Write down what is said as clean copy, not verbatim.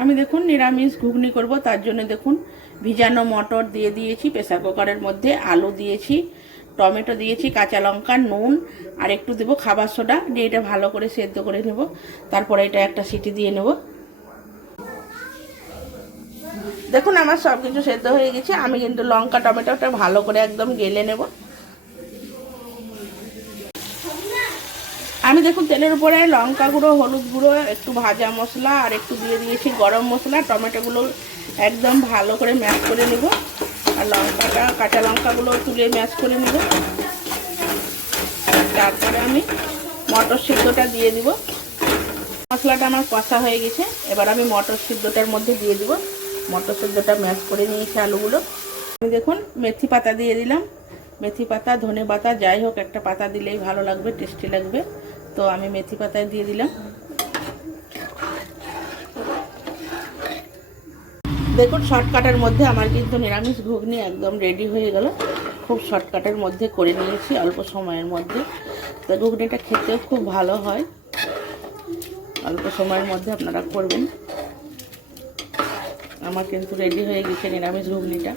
আমি দেখুন নিরামিষ ঘুগনি করব, তার জন্য দেখুন ভিজানো মটর দিয়ে দিয়েছি প্রেসার কুকারের মধ্যে, আলু দিয়েছি, টমেটো দিয়েছি, কাঁচা লঙ্কা, নুন আর একটু দেবো খাবার সোডা দিয়ে এটা ভালো করে সেদ্ধ করে নেব। তারপরে এটা একটা সিটি দিয়ে নেব। দেখুন আমার সব কিছু সেদ্ধ হয়ে গেছে। আমি কিন্তু লঙ্কা টমেটোটা ভালো করে একদম গেলে নেব। আমি দেখুন তেলের উপরে লঙ্কা গুঁড়ো, হলুদ গুঁড়ো, একটু ভাজা মশলা আর একটু দিয়ে দিয়েছি গরম মশলা। টমেটোগুলো একদম ভালো করে ম্যাশ করে নেব, আর লঙ্কাটা কাঁচা লঙ্কাগুলো তুলে ম্যাশ করে নেব। তারপরে আমি মটর সিদ্ধটা দিয়ে দিব। মশলাটা আমার কষা হয়ে গেছে, এবার আমি মটর সিদ্ধটার মধ্যে দিয়ে দিব। মটর সিদ্ধটা ম্যাশ করে নিয়েছি আলুগুলো। আমি দেখুন মেথি পাতা দিয়ে দিলাম। মেথি পাতা, ধনে পাতা, যাই হোক একটা পাতা দিলেই ভালো লাগবে, টেস্টি লাগবে। তো আমি মেথি পাতায় দিয়ে দিলাম। দেখুন শর্টকাটের মধ্যে আমার কিন্তু নিরামিষ ঘুগনি একদম রেডি হয়ে গেল। খুব শর্টকাটের মধ্যে করে নিয়েছি অল্প সময়ের মধ্যে। তো ঘুগনিটা খেতেও খুব ভালো হয়, অল্প সময়ের মধ্যে আপনারা করবেন। আমার কিন্তু রেডি হয়ে গেছে নিরামিষ ঘুগনিটা।